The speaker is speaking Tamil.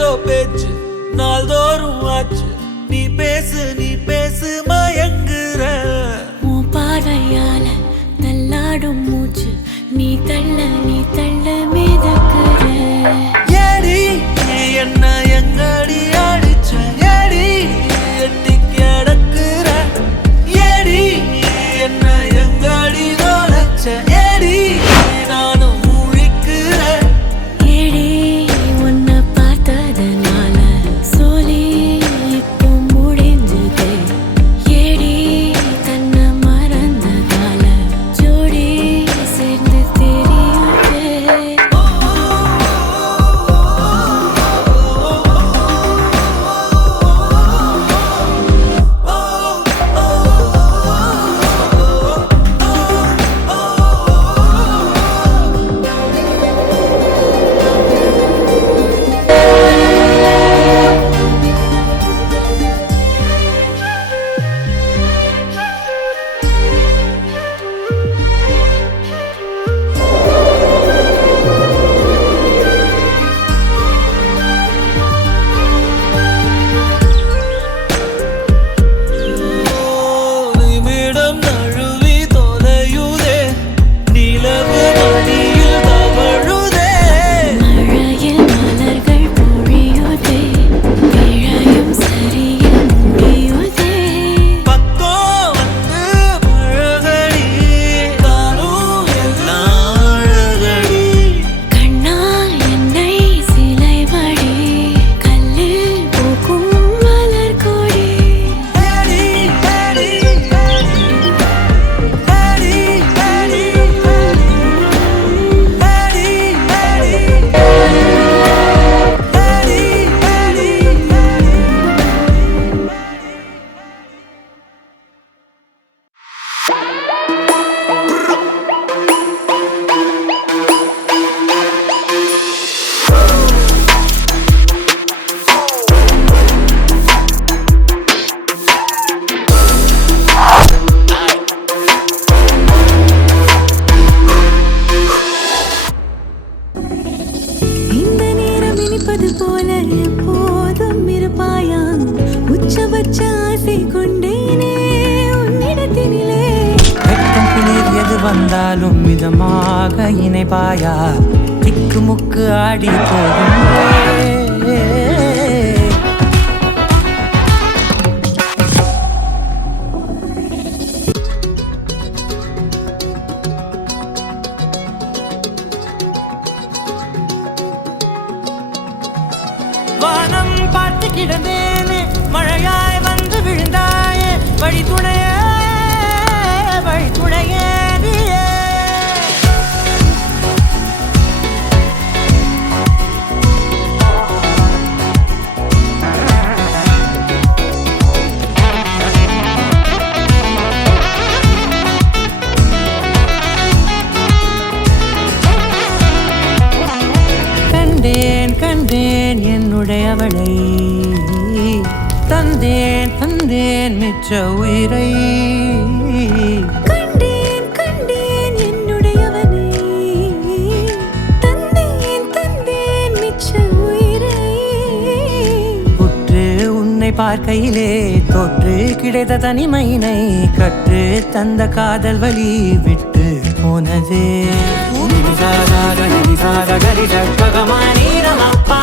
ஏதேதோ பேச்சு நாள்தோறும் ஆச்சு. நீ பேசு மயங்குற. உன் பார்வையால தள்ளாடும் மூச்சு. நீ தள்ள மிதக்குற. ஏடி என்ன எங்கடி அடிச்ச? ஏடி எட்டி கிடக்குற? ஏடி என்ன எங்கடி நுழைச்ச? ஏடி நானும் முழிக்கிறேன். ஏடி உன்னை பார்த்ததனால சோலி இப்போ முடிஞ்சது. ஏடி தன்னை மறந்ததால ஜோடி சேர்ந்து தெரியுது. நிமிடம் நழுவி தொலையுதே. நிலவு மடியில் தவழுதே. மழையில் மலர்கள் பொழியுதே. இழையும் சரியில் முடியுதே. பக்கம் வந்து பழகடி. தானும் எல்லாம் அழகடி. கண்ணால் என்னை சிலை வடி. கல்லில் பூக்கும் மலர் கொடி. ஏடி ஏடி ஏடி ஏடி ஏடி இந்த நேரம் இனிப்பது போல எப்போதும் இருப்பாயா? உச்சபட்ச ஆசை கொண்டேனே உன்னிடத்தினிலே. வெட்கம் குளிர் எது வந்தாலும் மிதமாக இணைப்பாயா? திக்கு முக்கு ஆடி போகும். வானம் பார்த்து கிடந்தேனே, மழையாய் வந்து விழுந்தாயே. வழி துணையே நீயே. கண்டேன் என்னுடையவளை. தந்தேன் மிச்ச உயிரை. கண்டேன் என்னுடையவனை. தந்தேன் மிச்ச உயிரை. உற்று உன்னை பார்க்கையிலே தோற்று கிடைத்த தனிமையினை கற்று தந்த காதல் வழி விட்டு போனதே. கரிச ககமானீரமப்பா